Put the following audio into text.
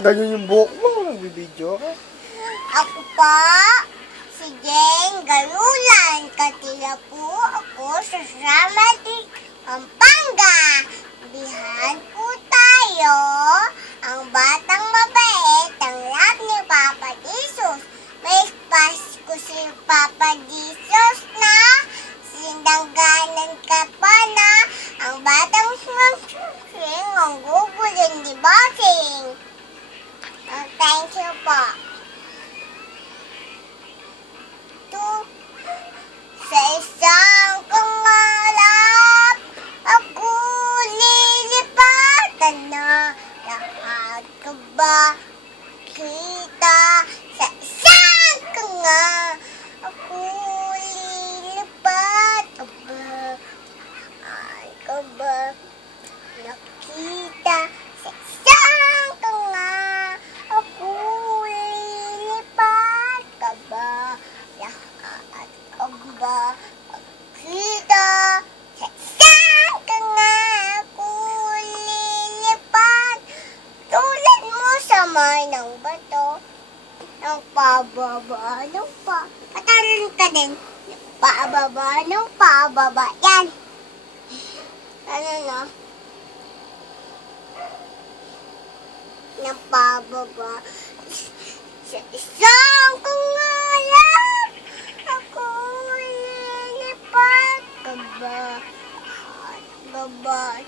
Ganyan yung buhok mo. Nagbibideo ka. Ako po, si Jane Garulan. Katila po ako sa Ramadi, Pampanga. Bihan po tayo ang batang mabait, ang love ni Papa Jesus. May Pasko si Papa Jesus na sinangganan ka pa na ang batang sumang ang gugulin ni Bossing. Thank you po. Sa isang pangarap, ako lilipatan na. Lahat ka ba kita sa isang kanga? Ako lilipat ka ba? Lahat ka ba nakita sa isang kanga? Ako lilipat ka ba? Lahat ka ba nakita sa isang kanga? Ako lilipat tulad mo sa may ng bato. Ng pababa, ng pa. Patalon ka din. Pababa, ng pababa. Yan. Ano na? Ng pababa. Sa isang kangalan, ako lilipat ka ba? At baba.